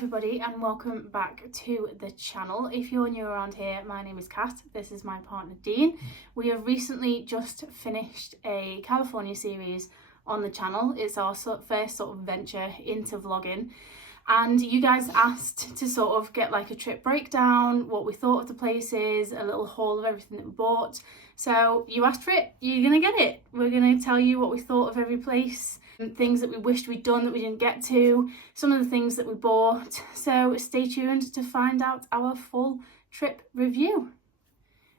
everybody and welcome back to the channel. If you're new around here, my name is Kat, this is my partner Dean. We have recently just finished a California series on the channel. It's our first sort of venture into vlogging, and you guys asked to sort of get like a trip breakdown, what we thought of the places, a little haul of everything that we bought. So you asked for it, you're gonna get it. We're gonna tell you what we thought of every place, things that we wished we'd done that we didn't get to, some of the things that we bought. So stay tuned to find out our full trip review.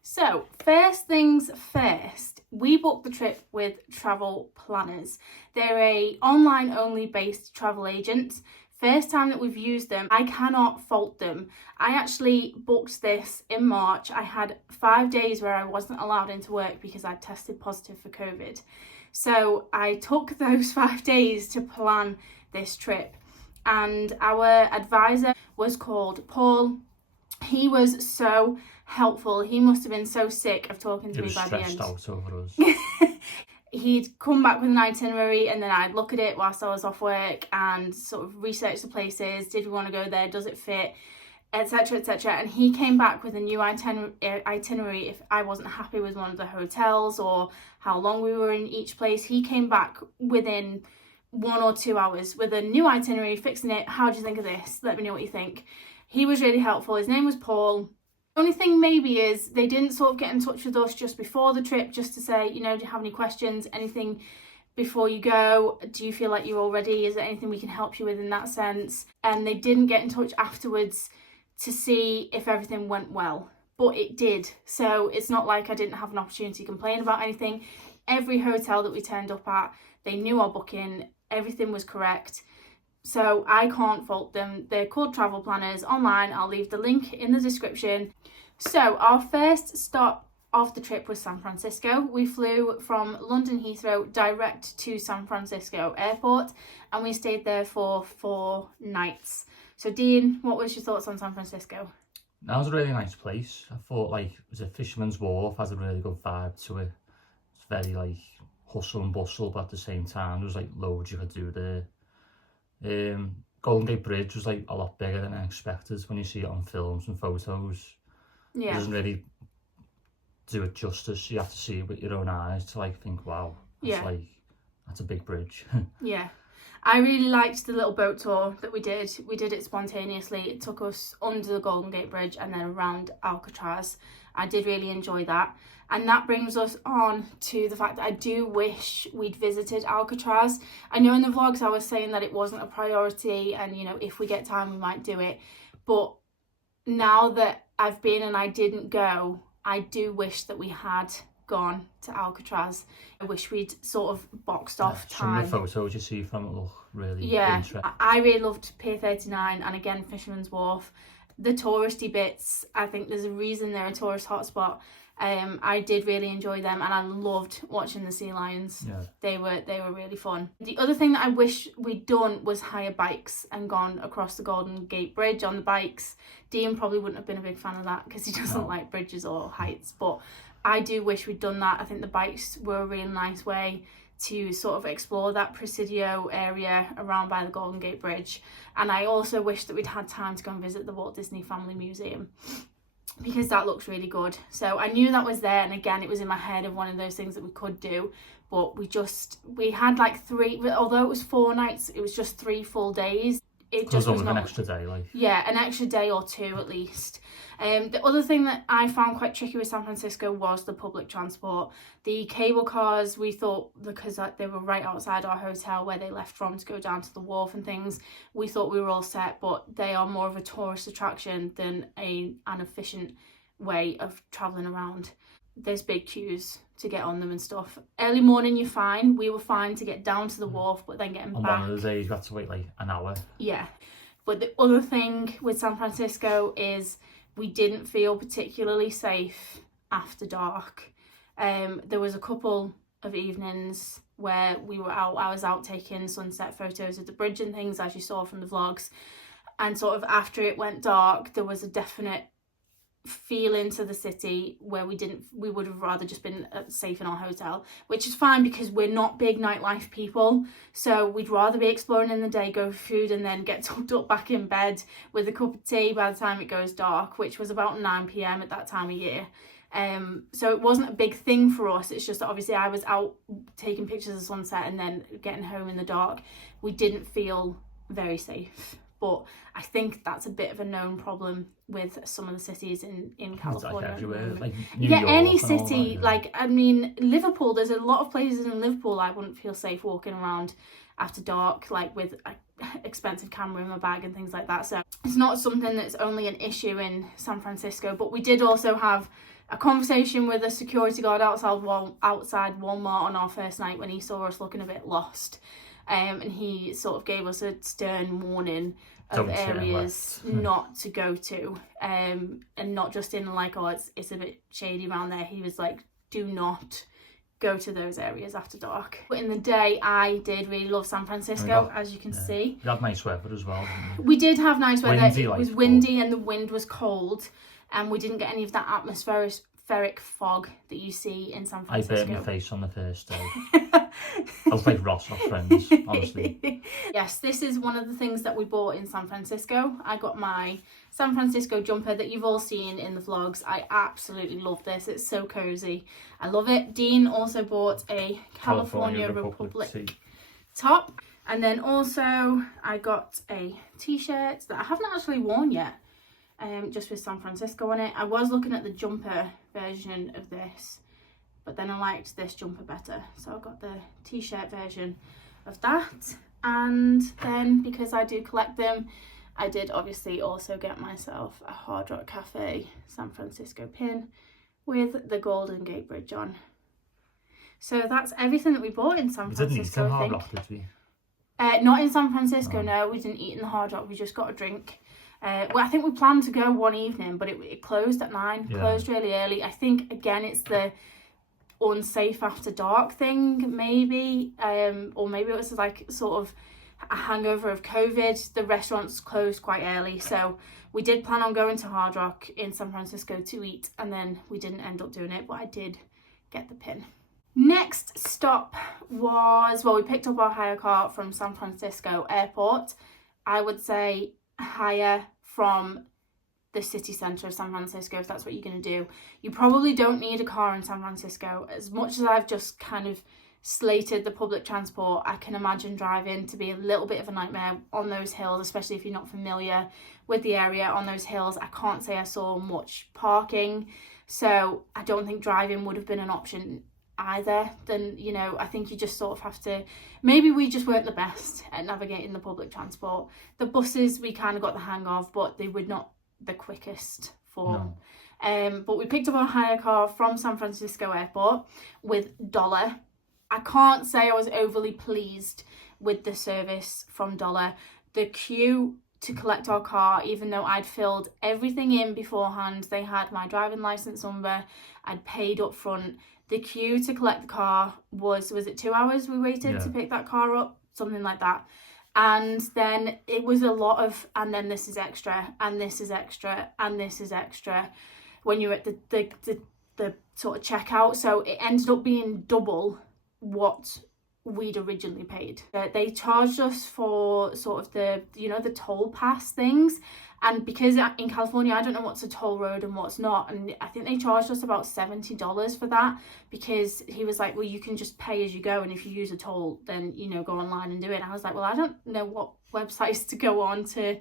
So first things first, we booked the trip with Travel Planners. They're a online only based travel agent. First time that we've used them, I cannot fault them. I actually booked this in March. I had 5 days where I wasn't allowed into work because I tested positive for COVID. So I took those 5 days to plan this trip, and our advisor was called Paul. He was so helpful. He must have been so sick of talking to me by the end. He was stressed out over us. He'd come back with an itinerary, and then I'd look at it whilst I was off work and sort of research the places. Did we want to go there? Does it fit? Etc, etc. And he came back with a new itinerary if I wasn't happy with one of the hotels or how long we were in each place. He came back within 1 or 2 hours with a new itinerary, fixing it. How do you think of this? Let me know what you think. He was really helpful. His name was Paul. The only thing maybe is they didn't sort of get in touch with us just before the trip, just to say, you know, do you have any questions, anything before you go? Do you feel like you're all ready? Is there anything we can help you with in that sense? And they didn't get in touch afterwards to see if everything went well, but it did. So it's not like I didn't have an opportunity to complain about anything. Every hotel that we turned up at, they knew our booking, everything was correct. So I can't fault them. They're called Travel Planners online. I'll leave the link in the description. So our first stop of the trip was San Francisco. We flew from London Heathrow direct to San Francisco Airport, and we stayed there for 4 nights. So Dean, what was your thoughts on San Francisco? That was a really nice place. I thought like it was a fisherman's wharf, has a really good vibe to it. It's very like hustle and bustle, but at the same time there was like loads you could do there. Golden Gate Bridge was like a lot bigger than I expected when you see it on films and photos. Yeah. It doesn't really do it justice. You have to see it with your own eyes to like think, wow, that's a big bridge. Yeah. I really liked the little boat tour that we did. We did it spontaneously. It took us under the Golden Gate Bridge and then around Alcatraz. I did really enjoy that. And that brings us on to the fact that I do wish we'd visited Alcatraz. I know in the vlogs I was saying that it wasn't a priority and, you know, if we get time we might do it. But now that I've been and I didn't go, I do wish that we had gone to Alcatraz. I wish we'd sort of boxed off time. Some of the photos you see from it look really interesting. I really loved Pier 39 and again Fisherman's Wharf. The touristy bits, I think there's a reason they're a tourist hotspot. I did really enjoy them, and I loved watching the sea lions. Yeah. They were really fun. The other thing that I wish we'd done was hire bikes and gone across the Golden Gate Bridge on the bikes. Dean probably wouldn't have been a big fan of that because he doesn't like bridges or heights, but I do wish we'd done that. I think the bikes were a really nice way to sort of explore that Presidio area around by the Golden Gate Bridge. And I also wish that we'd had time to go and visit the Walt Disney Family Museum, because that looks really good. So I knew that was there, and again it was in my head of one of those things that we could do, but we had like 3, although it was 4 nights, it was just 3 full days. It just was not, an extra day, like. Yeah, an extra day or 2 at least. The other thing that I found quite tricky with San Francisco was the public transport. The cable cars, we thought, because they were right outside our hotel where they left from to go down to the wharf and things, we thought we were all set, but they are more of a tourist attraction than an efficient way of travelling around. There's big queues to get on them and stuff. Early morning you're fine. We were fine to get down to the wharf, but then getting back. On one of the days you had to wait like an hour. Yeah. But the other thing with San Francisco is we didn't feel particularly safe after dark. There was a couple of evenings where we were out. I was out taking sunset photos of the bridge and things, as you saw from the vlogs. And sort of after it went dark, there was a definite feel into the city where we would have rather just been safe in our hotel, which is fine because we're not big nightlife people, so we'd rather be exploring in the day, go for food, and then get tucked up back in bed with a cup of tea by the time it goes dark, which was about 9 p.m. at that time of year. So it wasn't a big thing for us. It's just that obviously I was out taking pictures of sunset and then getting home in the dark. We didn't feel very safe. But I think that's a bit of a known problem with some of the cities in California. Like everywhere, like New yeah, York any and all city, that, yeah. like, I mean, Liverpool, there's a lot of places in Liverpool I wouldn't feel safe walking around after dark, like with an expensive camera in my bag and things like that. So it's not something that's only an issue in San Francisco. But we did also have a conversation with a security guard outside Walmart on our first night when he saw us looking a bit lost. And he sort of gave us a stern warning of areas not to go to, and not just in like, oh, it's a bit shady around there. He was like, do not go to those areas after dark. But in the day, I did really love San Francisco, as you can see. You had nice weather as well, didn't you? We did have nice weather. Windy, it was windy and the wind was cold, and we didn't get any of that atmospheric fog that you see in San Francisco. I burnt my face on the first day. I was like Ross off Friends, honestly. Yes, this is one of the things that we bought in San Francisco. I got my San Francisco jumper that you've all seen in the vlogs. I absolutely love this. It's so cozy. I love it. Dean also bought a California Republic top. And then also I got a t-shirt that I haven't actually worn yet, just with San Francisco on it. I was looking at the jumper version of this, but then I liked this jumper better, so I got the t-shirt version of that. And then because I do collect them, I did obviously also get myself a Hard Rock Cafe San Francisco pin with the Golden Gate Bridge on. So that's everything that we bought in San Francisco. We didn't eat in Hard Rock, did we? Not in San Francisco, no, we didn't eat in the Hard Rock, we just got a drink. Well, I think we planned to go one evening, but it closed at 9, closed really early. I think, again, it's the unsafe after dark thing, maybe, or maybe it was like sort of a hangover of COVID. The restaurants closed quite early, so we did plan on going to Hard Rock in San Francisco to eat, and then we didn't end up doing it, but I did get the pin. Next stop was, well, we picked up our hire car from San Francisco Airport. I would say hire from the city centre of San Francisco if that's what you're going to do. You probably don't need a car in San Francisco. As much as I've just kind of slated the public transport, I can imagine driving to be a little bit of a nightmare on those hills, especially if you're not familiar with the area on those hills. I can't say I saw much parking, so I don't think driving would have been an option either. Then, you know, I think you just sort of have to, maybe we just weren't the best at navigating the public transport. The buses we kind of got the hang of, but they were not the quickest form. No. But we picked up our hire car from San Francisco Airport with Dollar. I can't say I was overly pleased with the service from Dollar. The queue to collect our car, even though I'd filled everything in beforehand, they had my driving license number, I'd paid up front. The queue to collect the car was it 2 hours we waited to pick that car up? Something like that. And then it was a lot of, and then this is extra, and this is extra, and this is extra when you're at the sort of checkout. So it ended up being double what we'd originally paid. They charged us for sort of the, you know, the toll pass things. And because in California, I don't know what's a toll road and what's not. And I think they charged us about $70 for that, because he was like, well, you can just pay as you go. And if you use a toll, then, you know, go online and do it. And I was like, well, I don't know what websites to go on to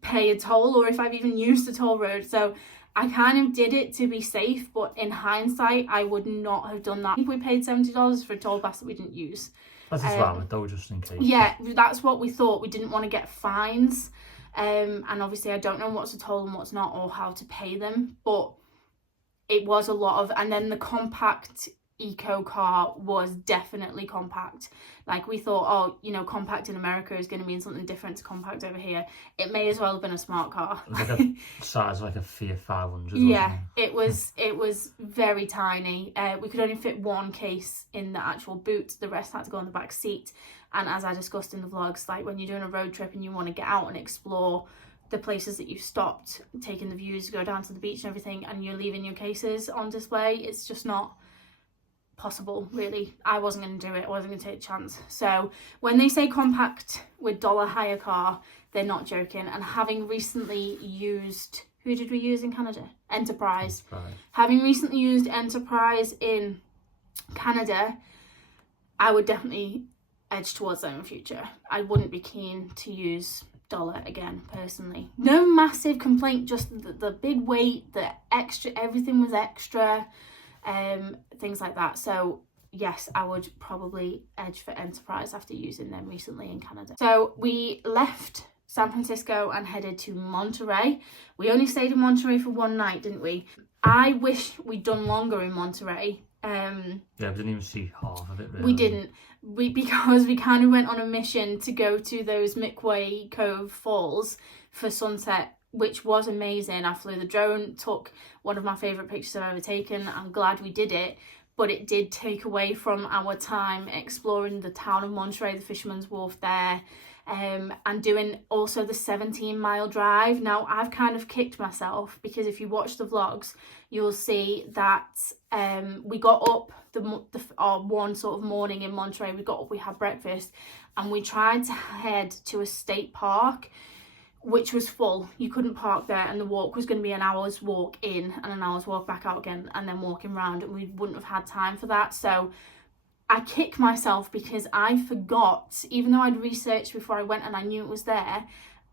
pay a toll, or if I've even used a toll road. So I kind of did it to be safe. But in hindsight, I would not have done that. I think we paid $70 for a toll pass that we didn't use. That's as valid though, just in case. Yeah, that's what we thought. We didn't want to get fines. And obviously I don't know what's a toll and what's not, or how to pay them, but it was a lot of, and then the compact eco car was definitely compact. Like, we thought, oh, you know, compact in America is going to mean something different to compact over here. It may as well have been a smart car. Like a size like a Fiat 500. Yeah, it was very tiny. We could only fit one case in the actual boot. The rest had to go in the back seat. And as I discussed in the vlogs, like when you're doing a road trip and you want to get out and explore the places that you've stopped, taking the views, go down to the beach and everything, and you're leaving your cases on display. It's just not possible, really. I wasn't going to do it. I wasn't going to take a chance. So when they say compact with dollar hire car, they're not joking. And having recently used, who did we use in Canada? Enterprise. Having recently used Enterprise in Canada, I would definitely edge towards them in future. I wouldn't be keen to use dollar again, personally. No massive complaint, just the big weight, the extra, everything was extra, things like that. So yes, I would probably edge for Enterprise after using them recently in Canada. So we left San Francisco and headed to Monterey. We only stayed in Monterey for one night, didn't we? I wish we'd done longer in Monterey. Yeah, we didn't even see half of it, really. We didn't. Because we kind of went on a mission to go to those Midway Cove Falls for sunset, which was amazing. I flew the drone, took one of my favourite pictures I've ever taken. I'm glad we did it, but it did take away from our time exploring the town of Monterey, the Fisherman's Wharf there, and doing also the 17-mile drive. Now, I've kind of kicked myself because if you watch the vlogs, you'll see that we got up one sort of morning in Monterey. We got up, we had breakfast, and we tried to head to a state park, which was full. You couldn't park there, and the walk was going to be an hour's walk in and an hour's walk back out again, and then walking around, and we wouldn't have had time for that. So I kick myself because I forgot, even though I'd researched before I went and I knew it was there,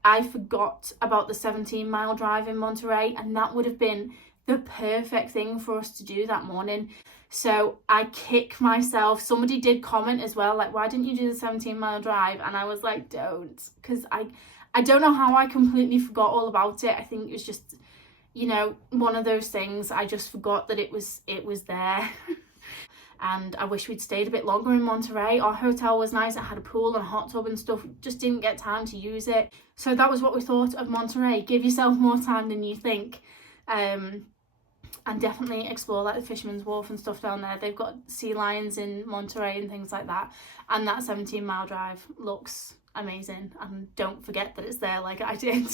I forgot about the 17-mile drive in Monterey, and that would have been the perfect thing for us to do that morning. So I kick myself. Somebody did comment as well, like, why didn't you do the 17-mile drive? And I was like, don't, because I don't know how I completely forgot all about it. I think it was just, you know, one of those things. I just forgot that it was there. And I wish we'd stayed a bit longer in Monterey. Our hotel was nice. It had a pool and a hot tub and stuff. Just didn't get time to use it. So that was what we thought of Monterey. Give yourself more time than you think. And definitely explore like the Fisherman's Wharf and stuff down there. They've got sea lions in Monterey and things like that. And that 17-mile drive looks amazing. And don't forget that it's there like I did.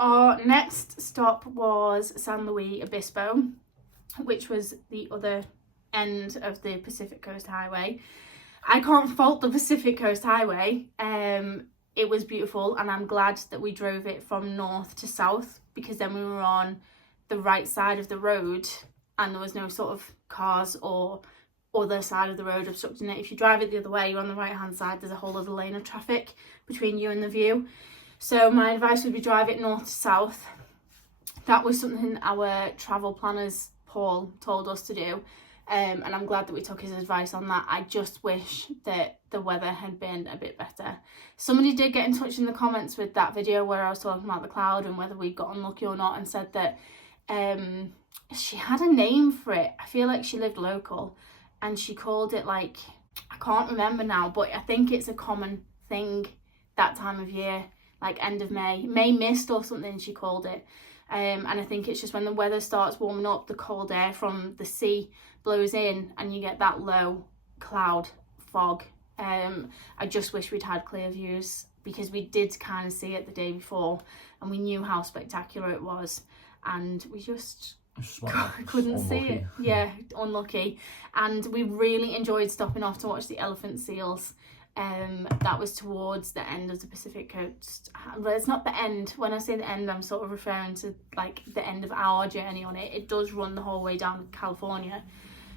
Our next stop was San Luis Obispo, which was the other end of the Pacific Coast Highway. I can't fault the Pacific Coast Highway. It was beautiful, and I'm glad that we drove it from north to south, because then we were on the right side of the road and there was no sort of cars or other side of the road obstructing it. If you drive it the other way, you're on the right hand side, there's a whole other lane of traffic between you and the view. So my advice would be drive it north to south. That was something our travel planners Paul told us to do, and I'm glad that we took his advice on that. I just wish that the weather had been a bit better. Somebody did get in touch in the comments with that video where I was talking about the cloud and whether we got unlucky or not, and said that she had a name for it. I feel like she lived local and she called it, like, I can't remember now, but I think it's a common thing that time of year, like end of May mist or something she called it. And I think it's just when the weather starts warming up, the cold air from the sea blows in and you get that low cloud fog. I just wish we'd had clear views, because we did kind of see it the day before and we knew how spectacular it was, and we just couldn't see it. Yeah, unlucky. And we really enjoyed stopping off to watch the elephant seals. That was towards the end of the Pacific Coast. But it's not the end. When I say the end, I'm sort of referring to like the end of our journey on it. It does run the whole way down to California.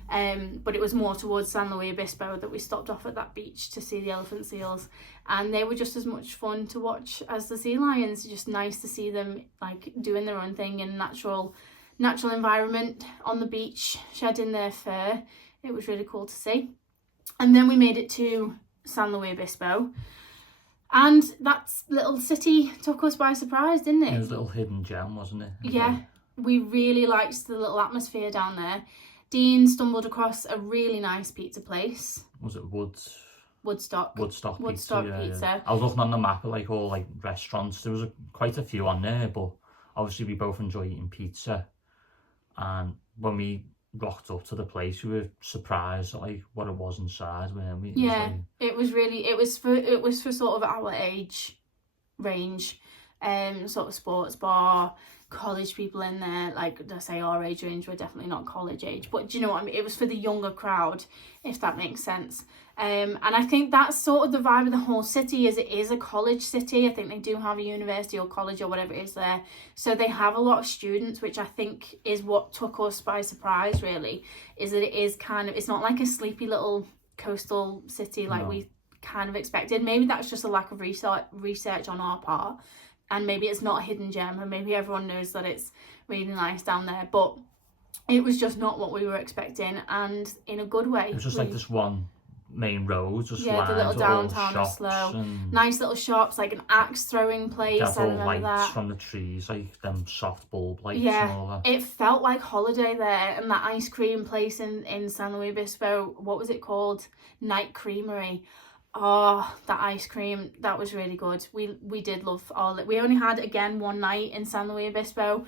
But it was more towards San Luis Obispo that we stopped off at that beach to see the elephant seals, and they were just as much fun to watch as the sea lions. Just nice to see them like doing their own thing in natural environment on the beach, shedding their fur. It was really cool to see. And then we made it to San Luis Obispo, and that little city took us by surprise, didn't it? It was a little hidden gem, wasn't it? Yeah, we really liked the little atmosphere down there. Dean stumbled across a really nice pizza place. Was it Woodstock Pizza. Pizza. Yeah. I was looking on the map at like all like restaurants. There was quite a few on there, but obviously we both enjoy eating pizza. And when we rocked up to the place, we were surprised at like what it was inside, weren't we? Yeah, it was for sort of our age range. sort of sports bar, college people in there. Like, I say our age range, we're definitely not college age, but do you know what I mean? It was for the younger crowd, if that makes sense. And I think that's sort of the vibe of the whole city, is it is a college city. I think they do have a university or college or whatever it is there. So they have a lot of students, which I think is what took us by surprise, really, is that it is kind of, it's not like a sleepy little coastal city like we kind of expected. Maybe that's just a lack of research on our part, and maybe it's not a hidden gem, and maybe everyone knows that it's really nice down there, but it was just not what we were expecting, and in a good way. It was just like this one main road, just the little downtown slow, and nice little shops, like an axe throwing place. I remember lights that from the trees, like them soft bulb lights yeah, and all that. It felt like holiday there. And that ice cream place in San Luis Obispo, what was it called? Night Creamery. Oh, that ice cream, that was really good. We did love all it. We only had, again, one night in San Luis Obispo.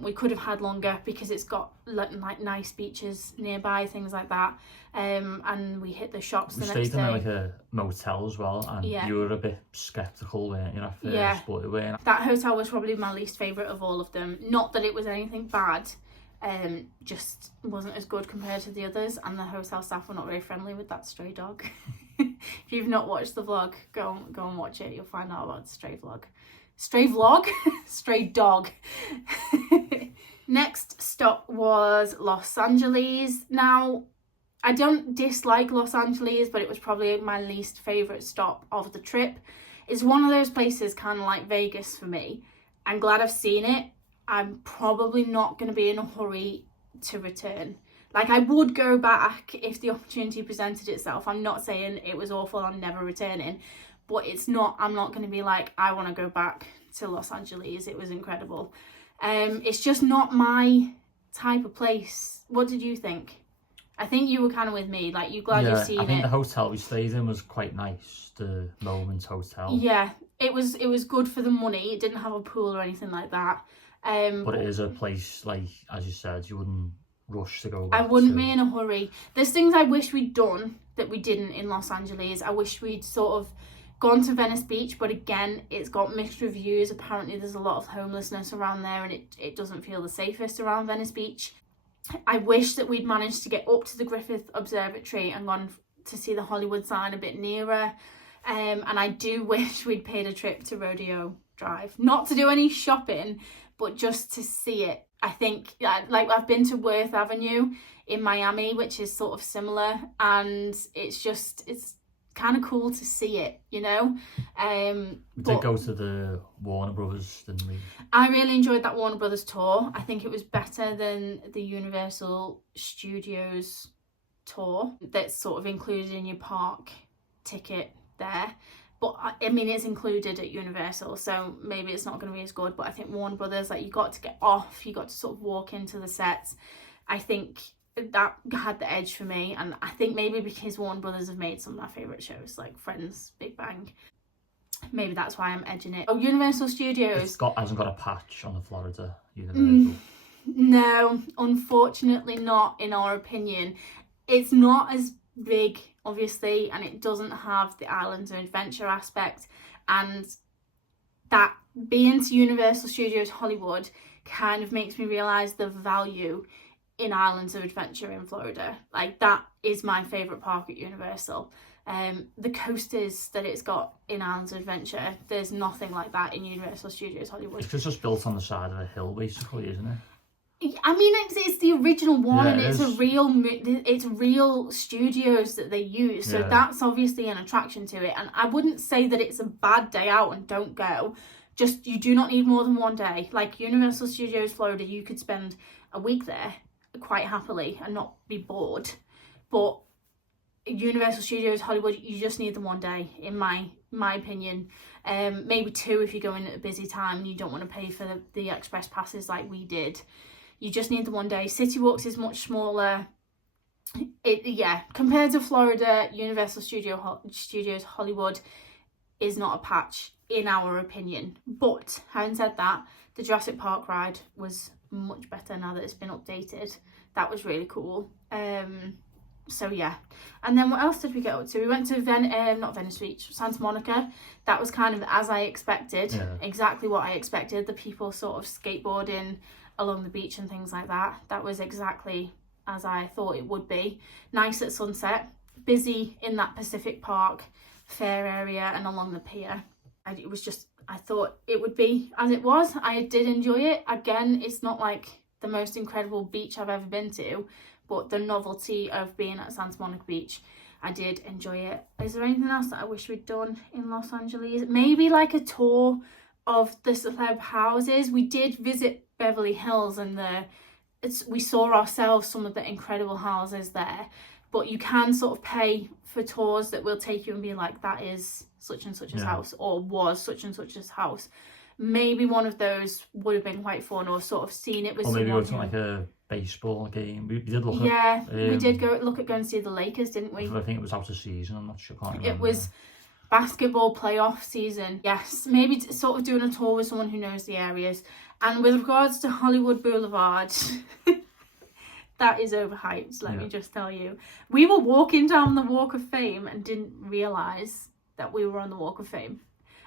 We could have had longer because it's got like nice beaches nearby, things like that. And we hit the shops the next day. We stayed in like a motel as well, and you were a bit sceptical, weren't you, at first? But it weren't. That hotel was probably my least favourite of all of them. Not that it was anything bad, just wasn't as good compared to the others, and the hotel staff were not very friendly with that stray dog. If you've not watched the vlog, go and watch it. You'll find out about the stray vlog. Stray vlog? Stray dog. Next stop was Los Angeles. Now, I don't dislike Los Angeles, but it was probably my least favourite stop of the trip. It's one of those places kind of like Vegas for me. I'm glad I've seen it. I'm probably not going to be in a hurry to return. Like, I would go back if the opportunity presented itself. I'm not saying it was awful, I'm never returning. But it's not, I'm not going to be like, I want to go back to Los Angeles. It was incredible. It's just not my type of place. What did you think? I think you were kind of with me. Like, you're glad you've seen it. I think the hotel we stayed in was quite nice. The Moment Hotel. Yeah, it was good for the money. It didn't have a pool or anything like that. But it is a place, like, as you said, you wouldn't rush to go back. I wouldn't be in a hurry. There's things I wish we'd done that we didn't in Los Angeles. I wish we'd sort of gone to Venice Beach, but again, it's got mixed reviews. Apparently there's a lot of homelessness around there, and it doesn't feel the safest around Venice Beach. I wish that we'd managed to get up to the Griffith Observatory and gone to see the Hollywood sign a bit nearer. And I do wish we'd paid a trip to Rodeo Drive. Not to do any shopping, but just to see it. I think, like, I've been to Worth Avenue in Miami, which is sort of similar, and it's kind of cool to see it, you know. We did go to the Warner Brothers, didn't we? I really enjoyed that Warner Brothers tour. I think it was better than the Universal Studios tour that's sort of included in your park ticket there. But I mean, it's included at Universal, so maybe it's not going to be as good. But I think Warner Brothers, like, you got to get off, you got to sort of walk into the sets. I think that had the edge for me, and I think maybe because Warner Brothers have made some of my favourite shows, like Friends, Big Bang, maybe that's why I'm edging it. Oh, Universal Studios. Hasn't got a patch on the Florida Universal. No, unfortunately not, in our opinion. It's not as big, obviously, and it doesn't have the Islands of Adventure aspect, and that being to Universal Studios Hollywood kind of makes me realise the value in Islands of Adventure in Florida. Like, that is my favourite park at Universal. The coasters that it's got in Islands of Adventure, there's nothing like that in Universal Studios Hollywood. It's just built on the side of a hill, basically, isn't it? I mean, it's the original one, and it's real studios that they use, so that's obviously an attraction to it. And I wouldn't say that it's a bad day out and don't go. Just, you do not need more than one day. Like Universal Studios Florida, you could spend a week there quite happily and not be bored. But Universal Studios Hollywood, you just need the one day, in my opinion. Maybe two if you're going at a busy time and you don't want to pay for the express passes like we did. You just need the one day. CityWalks is much smaller. Compared to Florida, Universal Studios Hollywood is not a patch, in our opinion. But having said that, the Jurassic Park ride was much better now that it's been updated. That was really cool. So yeah. And then what else did we get up to? We went to not Venice Beach, Santa Monica. That was kind of as I expected, exactly what I expected. The people sort of skateboarding along the beach and things like that. That was exactly as I thought it would be. Nice at sunset, busy in that Pacific Park fair area and along the pier. It was just, I thought it would be as it was. I did enjoy it. Again, it's not like the most incredible beach I've ever been to, but the novelty of being at Santa Monica Beach, I did enjoy it. Is there anything else that I wish we'd done in Los Angeles? Maybe like a tour of the celeb houses. We did visit Beverly Hills and we saw ourselves some of the incredible houses there, but you can sort of pay for tours that will take you and be like, that is such and such's house, or was such and such's house. Maybe one of those would have been quite fun, or sort of seen it with someone. Or maybe someone like a baseball game. We did look at... we did go and see the Lakers, didn't we? I think it was out of season, I'm not sure. It was basketball playoff season. Yes, maybe sort of doing a tour with someone who knows the areas. And with regards to Hollywood Boulevard, that is overhyped, let me just tell you. We were walking down the Walk of Fame and didn't realise that we were on the Walk of Fame.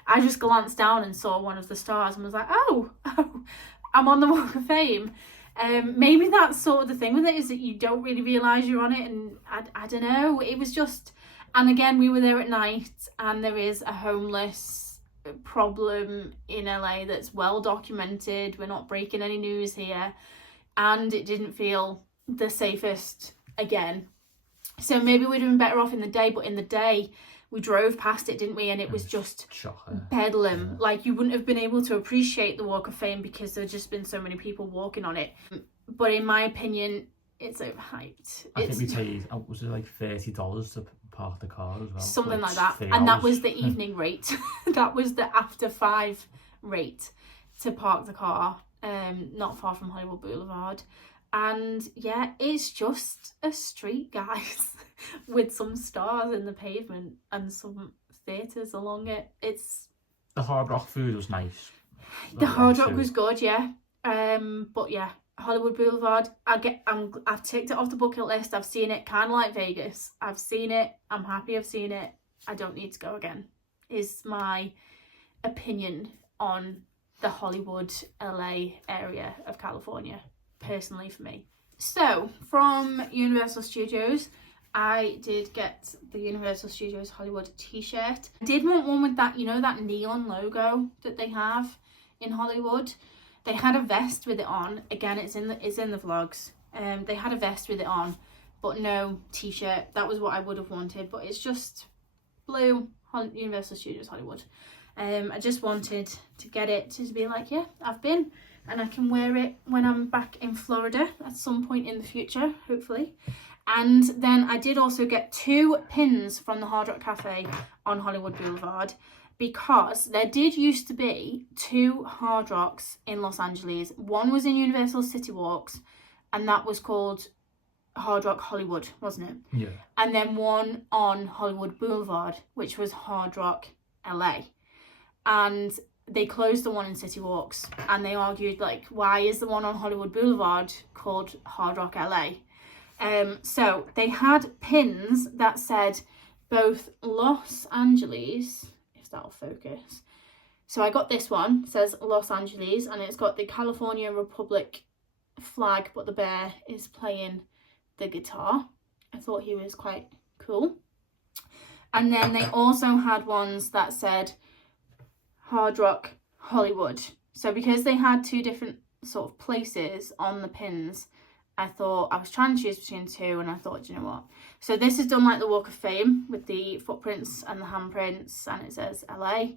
I just glanced down and saw one of the stars and was like, oh, I'm on the Walk of Fame. Maybe that's sort of the thing with it, is that you don't really realise you're on it, and I don't know, it was just... And again, we were there at night, and there is a homeless problem in LA that's well documented. We're not breaking any news here, and it didn't feel the safest again. So maybe we'd have been better off in the day, but in the day we drove past it, didn't we? And it was just bedlam. Yeah. Like, you wouldn't have been able to appreciate the Walk of Fame because there's just been so many people walking on it. But in my opinion, it's overhyped. I think we paid, was it like $30 to park the car as well? Something like that. And that was the evening rate. That was the after 5 rate to park the car, not far from Hollywood Boulevard. And yeah, it's just a street, guys, with some stars in the pavement and some theatres along it. It's... The Hard Rock food was nice. The Hard Rock was good, yeah. But yeah, Hollywood Boulevard, I've ticked it off the bucket list. I've seen it, kind of like Vegas. I've seen it. I'm happy I've seen it. I don't need to go again, is my opinion on the Hollywood LA area of California, personally for me. So from Universal Studios, I did get the Universal Studios Hollywood t-shirt. I did want one with that, you know, that neon logo that they have in Hollywood. They had a vest with it on. Again, it's in the vlogs. They had a vest with it on, but no t-shirt. That was what I would have wanted, but it's just blue Universal Studios Hollywood. I just wanted to get it to be like, yeah, I've been, and I can wear it when I'm back in Florida at some point in the future, hopefully. And then I did also get 2 pins from the Hard Rock Cafe on Hollywood Boulevard, because there did used to be 2 Hard Rocks in Los Angeles. One was in Universal CityWalks, and that was called Hard Rock Hollywood, wasn't it? Yeah. And then one on Hollywood Boulevard, which was Hard Rock LA. And they closed the one in CityWalks, and they argued, like, why is the one on Hollywood Boulevard called Hard Rock LA? So they had pins that said both Los Angeles, if that'll focus. So I got this one, it says Los Angeles, and it's got the California Republic flag, but the bear is playing the guitar. I thought he was quite cool. And then they also had ones that said Hard Rock Hollywood. So because they had 2 different sort of places on the pins, I thought, I was trying to choose between 2, and I thought, do you know what? So this is done like the Walk of Fame with the footprints and the handprints, and it says LA.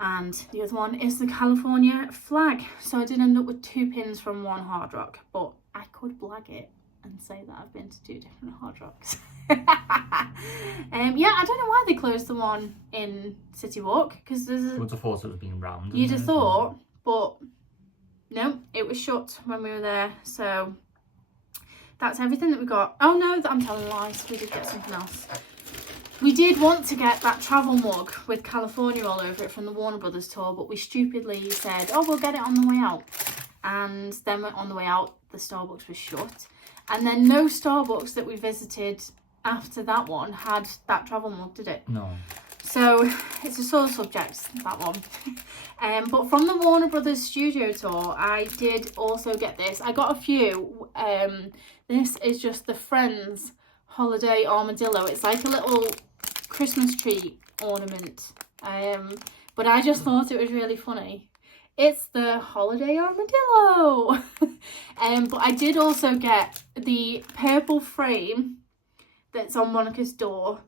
And the other one is the California flag. So I did end up with 2 pins from one Hard Rock, but I could blag it and say that I've been to 2 different Hard Rocks. Yeah, I don't know why they closed the one in CityWalk, because there's would have thought it was being rammed. You'd have thought, but no, it was shut when we were there. So that's everything that we got. Oh no, I'm telling lies. We did get something else. We did want to get that travel mug with California all over it from the Warner Brothers tour, but we stupidly said, oh, we'll get it on the way out. And then on the way out, the Starbucks was shut. And then no Starbucks that we visited after that one had that travel mug, did it? No. So it's a sore subject, that one. But from the Warner Brothers studio tour, I did also get this. I got a few. This is just the Friends holiday armadillo. It's like a little Christmas tree ornament. But I just thought it was really funny. It's the holiday armadillo. But I did also get the purple frame that's on Monica's door,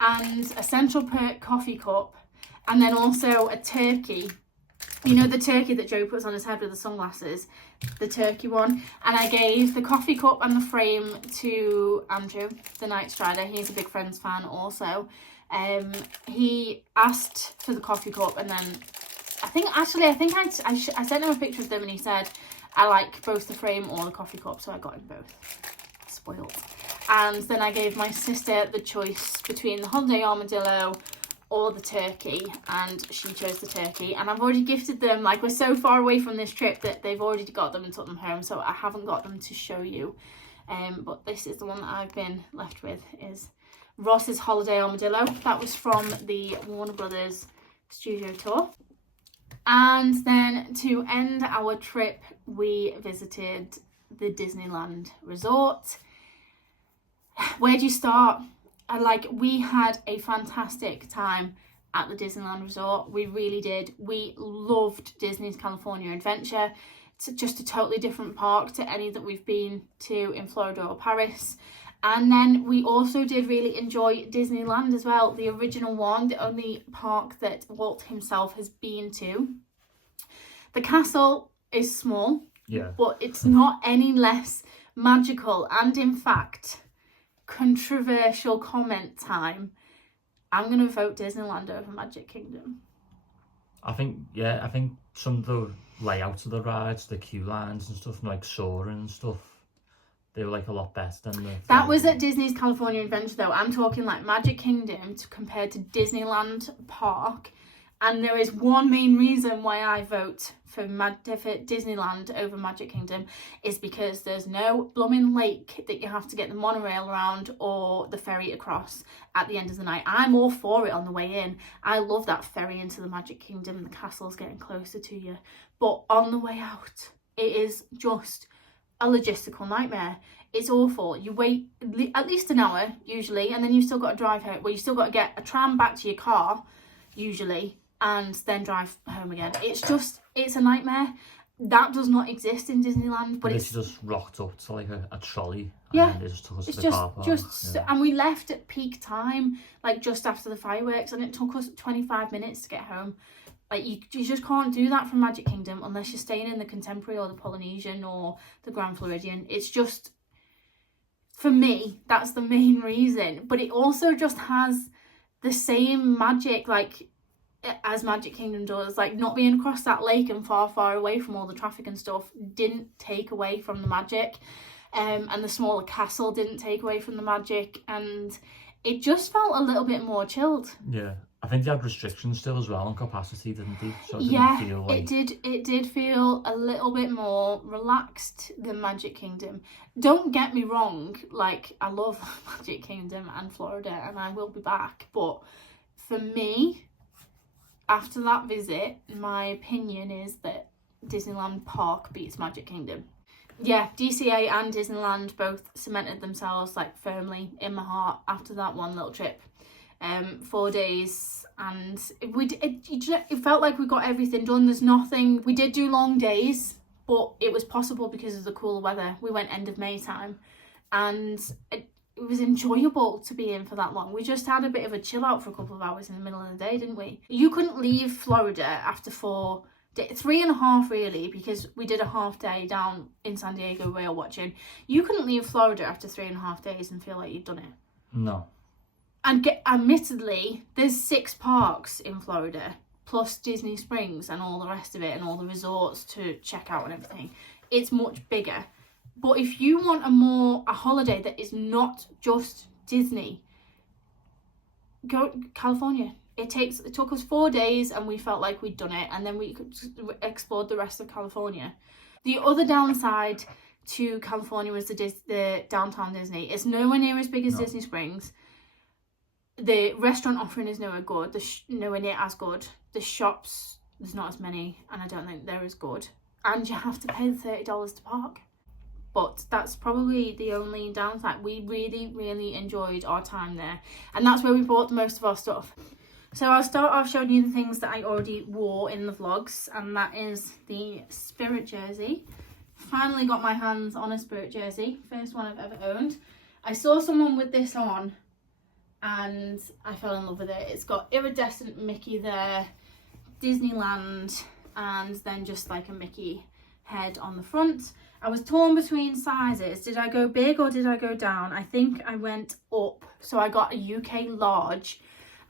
and a Central Perk coffee cup, and then also a turkey. You know the turkey that Joe puts on his head with the sunglasses? The turkey one. And I gave the coffee cup and the frame to Andrew, the Night Strider. He's a big Friends fan also. He asked for the coffee cup, and then I sent him a picture of them, and he said, I like both the frame or the coffee cup, so I got him both. Spoiled. And then I gave my sister the choice between the holiday armadillo or the turkey, and she chose the turkey. And I've already gifted them, like, we're so far away from this trip that they've already got them and took them home, so I haven't got them to show you. But this is the one that I've been left with, is Ross's holiday armadillo. That was from the Warner Brothers studio tour. And then to end our trip, we visited the Disneyland Resort. Where do you start? We had a fantastic time at the Disneyland Resort. We really did. We loved Disney's California Adventure. It's just a totally different park to any that we've been to in Florida or Paris. And then we also did really enjoy Disneyland as well, the original one, the only park that Walt himself has been to. The castle is small, but it's not any less magical. And in fact, controversial comment time, I'm going to vote Disneyland over Magic Kingdom. I think some of the layouts of the rides, the queue lines and stuff, like soaring and stuff, they were like a lot better than the... That was at Disney's California Adventure though. I'm talking like Magic Kingdom compared to Disneyland Park. And there is one main reason why I vote for Disneyland over Magic Kingdom, is because there's no blooming lake that you have to get the monorail around or the ferry across at the end of the night. I'm all for it on the way in. I love that ferry into the Magic Kingdom and the castle's getting closer to you. But on the way out, it is just a logistical nightmare. It's awful. You wait at least an hour, usually, and then you've still got to drive home. Well, you still got to get a tram back to your car, usually, and then drive home again. It's a nightmare. That does not exist in Disneyland, but it's just rocked up to like a trolley. Yeah, and they just took us to the car park. And we left at peak time, like just after the fireworks, and it took us 25 minutes to get home. Like you just can't do that from Magic Kingdom unless you're staying in the Contemporary or the Polynesian or the Grand Floridian. It's just, for me, that's the main reason. But it also just has the same magic, like, as Magic Kingdom does. Like, not being across that lake and far away from all the traffic and stuff didn't take away from the magic, and the smaller castle didn't take away from the magic, and it just felt a little bit more chilled. Yeah, I think they had restrictions still as well on capacity, didn't they? So it didn't feel like... it did feel a little bit more relaxed than Magic Kingdom. Don't get me wrong, like, I love Magic Kingdom and Florida, and I will be back, but for me, after that visit, my opinion is that Disneyland Park beats Magic Kingdom. Yeah, DCA and Disneyland both cemented themselves like firmly in my heart after that one little trip. 4 days, and it felt like we got everything done. There's nothing, we did do long days, but it was possible because of the cooler weather. We went end of May time, and it was enjoyable to be in for that long. We just had a bit of a chill out for a couple of hours in the middle of the day, didn't we? You couldn't leave Florida after 4 days, 3.5 really, because we did a half day down in San Diego whale watching. You couldn't leave Florida after 3.5 days and feel like you'd done it. No. And admittedly, there's 6 parks in Florida, plus Disney Springs and all the rest of it, and all the resorts to check out and everything. It's much bigger. But if you want a holiday that is not just Disney, go California. It took us 4 days, and we felt like we'd done it, and then we explored the rest of California. The other downside to California was the downtown Disney. It's nowhere near as big as No. Disney Springs. The restaurant offering is nowhere good. Nowhere near as good. The shops, there's not as many, and I don't think they're as good. And you have to pay the $30 to park. But that's probably the only downside. We really, really enjoyed our time there, and that's where we bought most of our stuff. So I'll start off showing you the things that I already wore in the vlogs, and that is the Spirit jersey. Finally got my hands on a Spirit jersey, first one I've ever owned. I saw someone with this on and I fell in love with it. It's got iridescent Mickey there, Disneyland, and then just like a Mickey head on the front. I was torn between sizes. Did I go big or did I go down? I think I went up, so I got a UK large,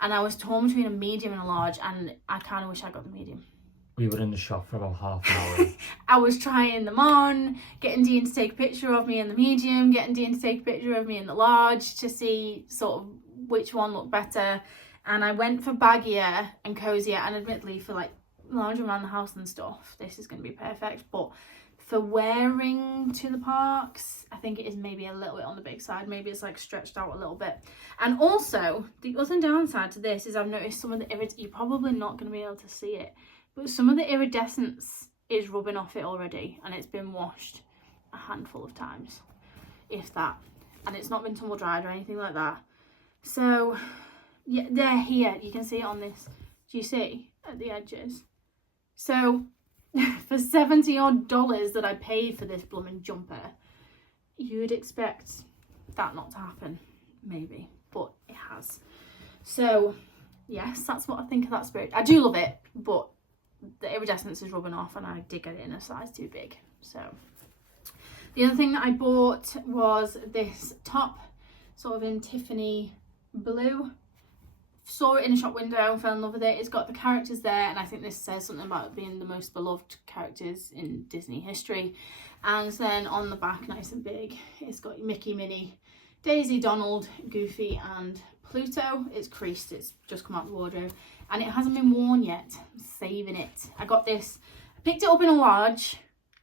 and I was torn between a medium and a large, and I kind of wish I got the medium. We were in the shop for about half an hour. I was trying them on, getting Dean to take a picture of me in the medium, getting Dean to take a picture of me in the large to see sort of which one looked better. And I went for baggier and cozier, and admittedly for like lounging around the house and stuff, this is going to be perfect. But for wearing to the parks, I think it is maybe a little bit on the big side. Maybe it's like stretched out a little bit. And also, the other downside to this is I've noticed some of the you're probably not going to be able to see it, but some of the iridescence is rubbing off it already, and it's been washed a handful of times, if that. And it's not been tumble dried or anything like that. So, yeah, they're here. You can see it on this. Do you see at the edges? So, for $70 odd that I paid for this blooming jumper, you would expect that not to happen, maybe, but it has. So, yes, that's what I think of that Spirit. I do love it, but the iridescence is rubbing off, and I did get it in a size too big. So the other thing that I bought was this top, sort of in Tiffany blue. Saw it in a shop window, fell in love with it. It's got the characters there, and I think this says something about being the most beloved characters in Disney history. And then on the back, nice and big, it's got Mickey, Minnie, Daisy, Donald, Goofy, and Pluto. It's creased, it's just come out of the wardrobe, and it hasn't been worn yet. I'm saving it. I got this, I picked it up in a large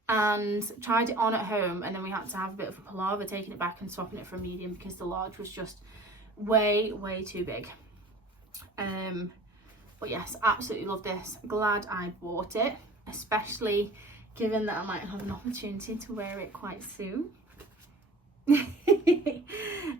and tried it on at home, and then we had to have a bit of a palaver taking it back and swapping it for a medium because the large was just way too big. But yes, absolutely love this. Glad I bought it, especially given that I might have an opportunity to wear it quite soon.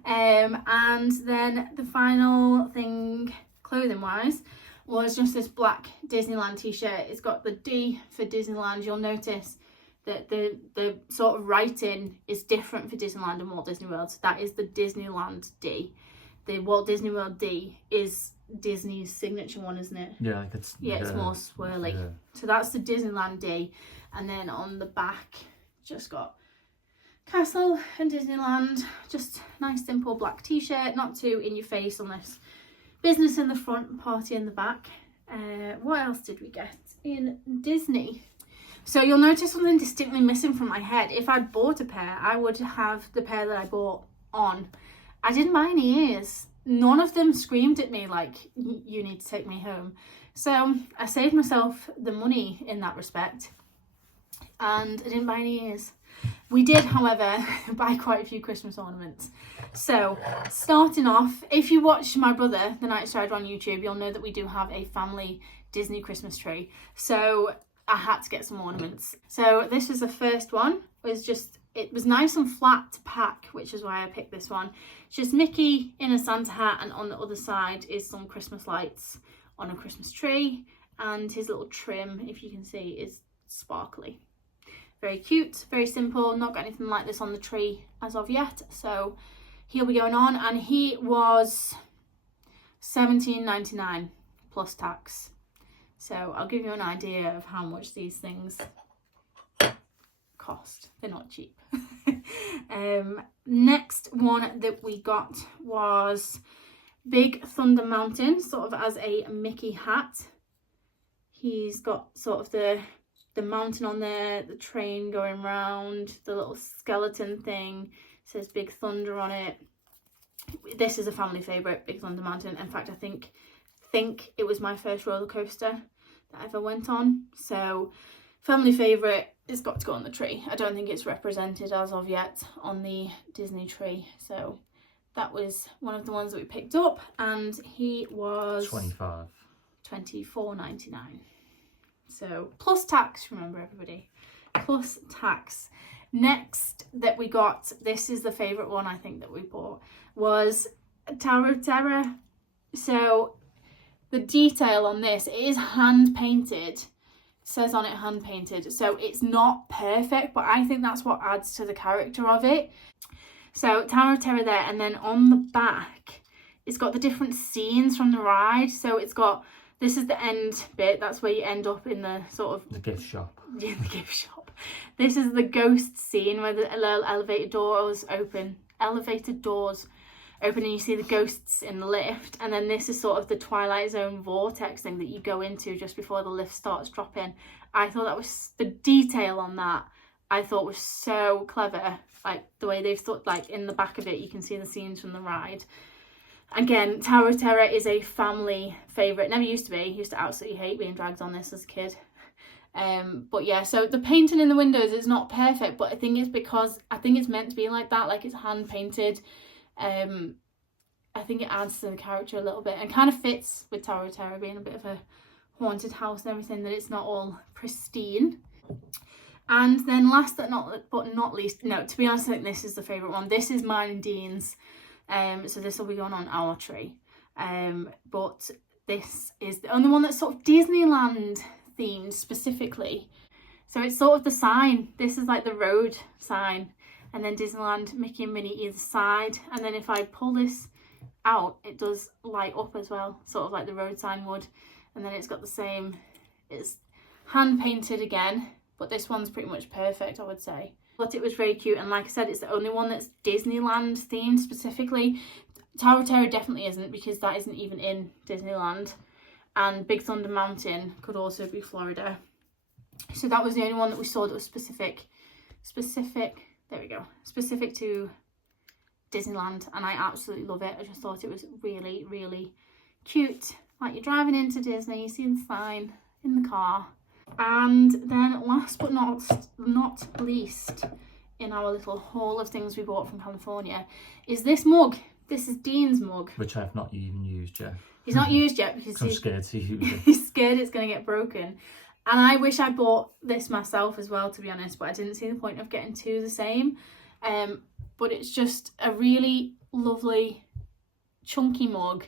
And then the final thing clothing wise was just this black Disneyland t-shirt. It's got the D for Disneyland. You'll notice that the sort of writing is different for Disneyland and Walt Disney World. So that is the Disneyland D. The Walt Disney World D is Disney's signature one, isn't it? Yeah, like it's more swirly. Yeah. So that's the Disneyland D, and then on the back just got Castle and Disneyland. Just nice simple black t-shirt, not too in your face on this. Business in the front, party in the back. What else did we get in Disney? So you'll notice something distinctly missing from my head. If I'd bought a pair, I would have the pair that I bought on. I didn't buy any ears. None of them screamed at me like, you need to take me home. So I saved myself the money in that respect, and I didn't buy any ears. We did, however, buy quite a few Christmas ornaments. So starting off, if you watch my brother, The Night Strider, on YouTube, you'll know that we do have a family Disney Christmas tree. So I had to get some ornaments. So this was the first one. It was nice and flat to pack, which is why I picked this one. It's just Mickey in a Santa hat, and on the other side is some Christmas lights on a Christmas tree, and his little trim, if you can see, is sparkly. Very cute, very simple. Not got anything like this on the tree as of yet, so he'll be going on, and he was $17.99 plus tax. So I'll give you an idea of how much these things cost. They're not cheap. Next one that we got was Big Thunder Mountain, sort of as a Mickey hat. He's got sort of the mountain on there, the train going round, the little skeleton thing, says Big Thunder on it. This is a family favourite, Big Thunder Mountain. In fact, I think it was my first roller coaster that I ever went on. So family favourite, it's got to go on the tree. I don't think it's represented as of yet on the Disney tree. So that was one of the ones that we picked up, and he was $24.99. So plus tax, remember everybody, plus tax. Next that we got, this is the favourite one I think that we bought, was Tower of Terror. So the detail on this, it is hand painted. It says on it hand painted, so it's not perfect, but I think that's what adds to the character of it. So Tower of Terror there, and then on the back it's got the different scenes from the ride. So it's got, this is the end bit, that's where you end up in the sort of the gift shop. Yeah, the gift shop. This is the ghost scene where the little elevator doors open and you see the ghosts in the lift, and then this is sort of the Twilight Zone vortex thing that you go into just before the lift starts dropping. I thought that was, the detail on that I thought was so clever, like the way they've thought, like in the back of it you can see the scenes from the ride. Again, Tower of Terror is a family favourite. Never used to be. Used to absolutely hate being dragged on this as a kid. But yeah, so the painting in the windows is not perfect, but I think it's because I think it's meant to be like that, like it's hand painted. I think it adds to the character a little bit and kind of fits with Tower of Terror being a bit of a haunted house and everything, that it's not all pristine. And then last but not least, no, to be honest, I think this is the favourite one. This is mine and Dean's. So this will be going on our tree. But this is the only one that's sort of Disneyland themed specifically. So it's sort of the sign. This is like the road sign, and then Disneyland, Mickey and Minnie either side. And then if I pull this out, it does light up as well, sort of like the road sign would. And then it's got the same, it's hand painted again, but this one's pretty much perfect, I would say. But it was very cute, and like I said, it's the only one that's Disneyland themed specifically. Tower of Terror definitely isn't, because that isn't even in Disneyland, and Big Thunder Mountain could also be Florida. So that was the only one that we saw that was specific, there we go, specific to Disneyland, and I absolutely love it. I just thought it was really, really cute. Like you're driving into Disney, you see the sign in the car. And then last but not least in our little haul of things we bought from California is this mug. This is Dean's mug, which I have not even used yet. He's not used yet because I'm scared to use it. He's scared it's going to get broken. And I wish I bought this myself as well, to be honest, but I didn't see the point of getting two the same. But it's just a really lovely chunky mug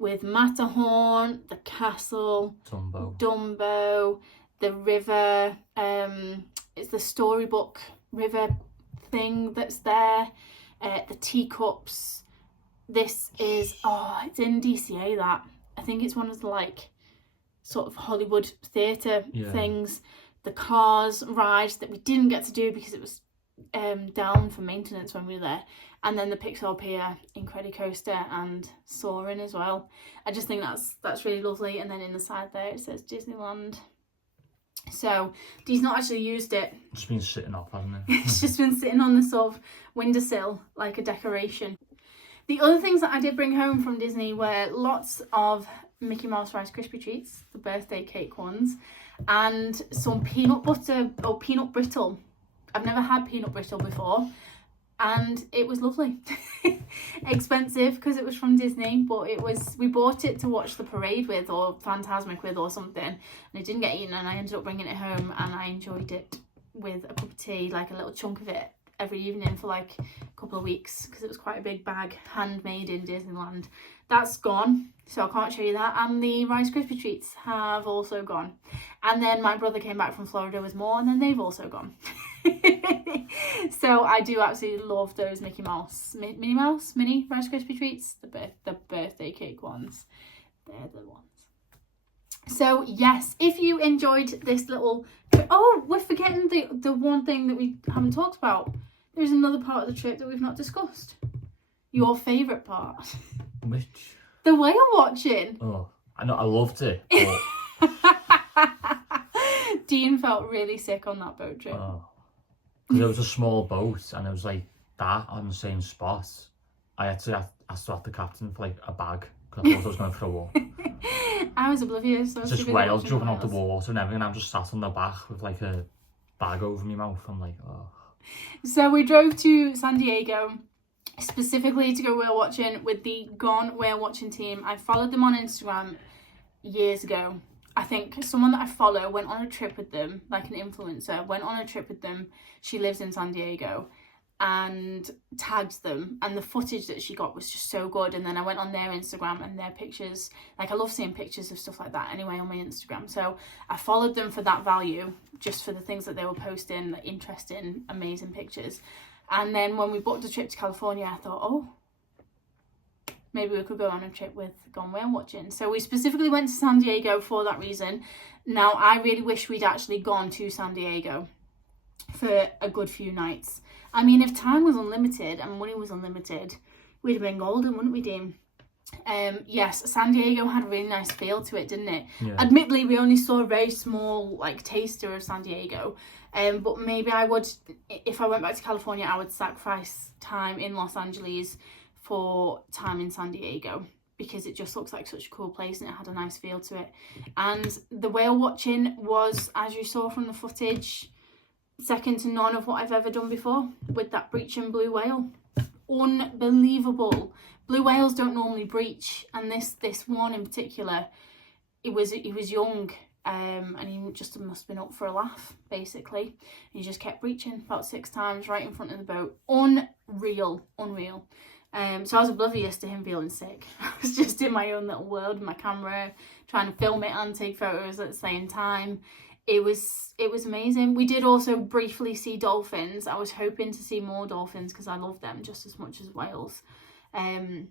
with Matterhorn, the castle, Dumbo, the river, it's the storybook river thing that's there, the teacups. This is, it's in DCA, that. I think it's one of the like sort of Hollywood theatre things. The Cars ride that we didn't get to do because it was down for maintenance when we were there. And then the Pixar Pier, Incredicoaster and Soarin' as well. I just think that's really lovely. And then in the side there it says Disneyland. So he's not actually used it. It's been sitting up, hasn't it? It's just been sitting on the sort of windowsill like a decoration. The other things that I did bring home from Disney were lots of Mickey Mouse Rice Krispie treats, the birthday cake ones, and some peanut butter or peanut brittle. I've never had peanut brittle before, and it was lovely. Expensive because it was from Disney, but we bought it to watch the parade with, or Fantasmic with, or something, and it didn't get eaten, and I ended up bringing it home, and I enjoyed it with a cup of tea, like a little chunk of it every evening for like a couple of weeks, because it was quite a big bag, handmade in Disneyland. That's gone, so I can't show you that. And the Rice Krispie treats have also gone. And then my brother came back from Florida with more, and then they've also gone. So I do absolutely love those Minnie Rice Krispie treats, the birthday cake ones. They're the ones. So yes, if you enjoyed this little, we're forgetting the one thing that we haven't talked about. There's another part of the trip that we've not discussed. Your favourite part. Which? The whale watching. Oh, I know, I loved it. But... Dean felt really sick on that boat trip. Because it was a small boat and it was like that on the same spot. I had to ask the captain for like a bag because I thought I was going to throw up. I was oblivious. I was Just too busy whales watching jumping out the whales. water and everything. I'm just sat on the back with like a bag over my mouth. I'm like, oh. So we drove to San Diego specifically to go whale watching with the Gone Whale Watching team. I followed them on Instagram years ago. I think someone that I follow went on a trip with them, like an influencer, went on a trip with them. She lives in San Diego, and tagged them, and the footage that she got was just so good. And then I went on their Instagram, and their pictures, like I love seeing pictures of stuff like that anyway on my Instagram, so I followed them for that value, just for the things that they were posting, like interesting, amazing pictures. And then when we booked a trip to California, I thought, oh, maybe we could go on a trip with Gone Whale Watching. So we specifically went to San Diego for that reason. Now, I really wish we'd actually gone to San Diego for a good few nights. I mean, if time was unlimited and money was unlimited, we'd have been golden, wouldn't we, Dean? Yes, San Diego had a really nice feel to it, didn't it? Yeah. Admittedly, we only saw a very small, like, taster of San Diego. But maybe I would, if I went back to California, I would sacrifice time in Los Angeles for time in San Diego, because it just looks like such a cool place and it had a nice feel to it. And the whale watching was, as you saw from the footage, second to none of what I've ever done before with that breaching blue whale. Unbelievable. Blue whales don't normally breach, and this one in particular, he was young, and he just must have been up for a laugh, basically. He just kept breaching about 6 times right in front of the boat. Unreal. So I was oblivious to him feeling sick. I was just in my own little world with my camera, trying to film it and take photos at the same time. It was amazing. We did also briefly see dolphins. I was hoping to see more dolphins because I love them just as much as whales. And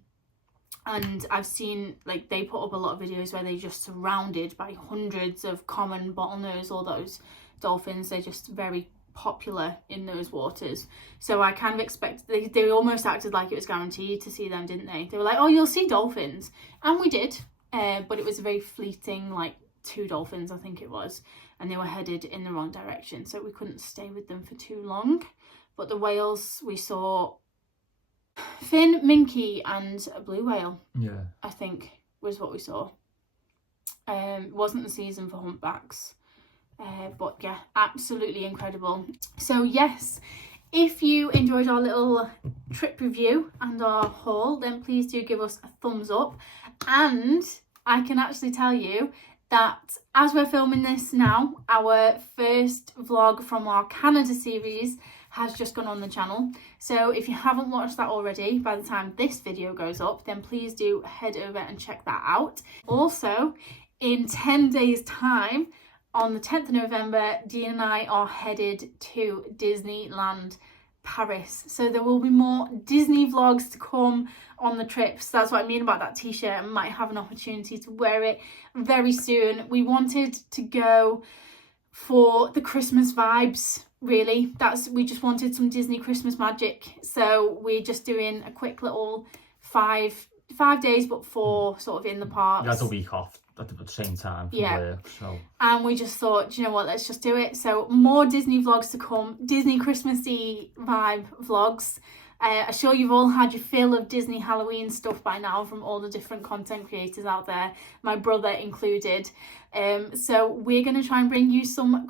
I've seen, like, they put up a lot of videos where they're just surrounded by hundreds of common bottlenose, or those dolphins. They're just very popular in those waters. So I kind of expect, they almost acted like it was guaranteed to see them, didn't they? They were like, oh, you'll see dolphins. And we did. But it was a very fleeting, like, 2 dolphins, I think it was. And they were headed in the wrong direction, so we couldn't stay with them for too long. But the whales, we saw fin, minke, and a blue whale. Yeah, I think was what we saw. It wasn't the season for humpbacks, but yeah, absolutely incredible. So yes, if you enjoyed our little trip review and our haul, then please do give us a thumbs up. And I can actually tell you that as we're filming this now, our first vlog from our Canada series has just gone on the channel. So if you haven't watched that already, by the time this video goes up, then please do head over and check that out. Also, in 10 days time, on the 10th of November, Dean and I are headed to Disneyland Paris. So there will be more Disney vlogs to come on the trips. That's what I mean about that t-shirt. I might have an opportunity to wear it very soon. We wanted to go for the Christmas vibes, really. We just wanted some Disney Christmas magic. So we're just doing a quick little five days, but 4 sort of in the parks. You had a week off at the same time from work, so. And we just thought, do you know what, let's just do it. So more Disney vlogs to come, Disney Christmassy vibe vlogs. I'm sure you've all had your fill of Disney Halloween stuff by now from all the different content creators out there, my brother included. So we're going to try and bring you some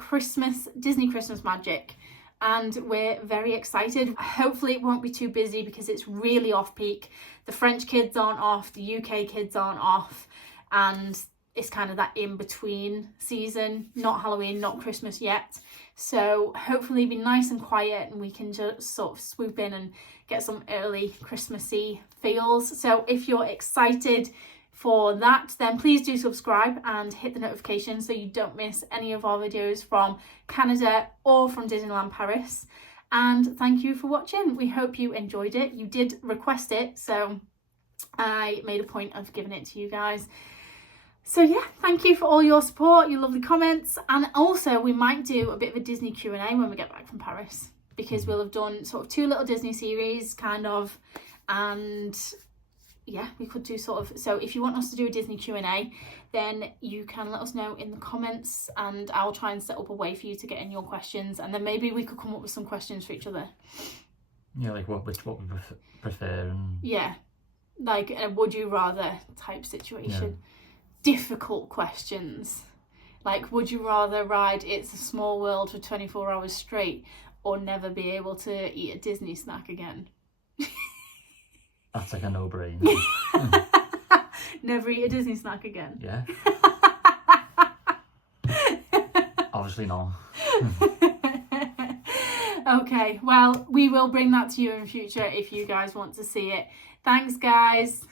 Disney Christmas magic, and we're very excited. Hopefully it won't be too busy because it's really off peak. The French kids aren't off, the UK kids aren't off, and it's kind of that in-between season, not Halloween, not Christmas yet. So hopefully it'll be nice and quiet and we can just sort of swoop in and get some early Christmassy feels. So if you're excited for that, then please do subscribe and hit the notification so you don't miss any of our videos from Canada or from Disneyland Paris. And thank you for watching. We hope you enjoyed it. You did request it, so I made a point of giving it to you guys. So yeah, thank you for all your support, your lovely comments, and also we might do a bit of a Disney Q&A when we get back from Paris, because we'll have done sort of 2 little Disney series kind of, and yeah, we could do sort of, so if you want us to do a Disney Q&A, then you can let us know in the comments, and I'll try and set up a way for you to get in your questions, and then maybe we could come up with some questions for each other. Yeah, like what we prefer. And... yeah, like a would you rather type situation. Yeah. difficult questions. Like, would you rather ride It's a Small World for 24 hours straight or never be able to eat a Disney snack again? That's like a no-brainer. Never eat a Disney snack again? Yeah. Obviously not. Okay, well, we will bring that to you in future if you guys want to see it. Thanks, guys.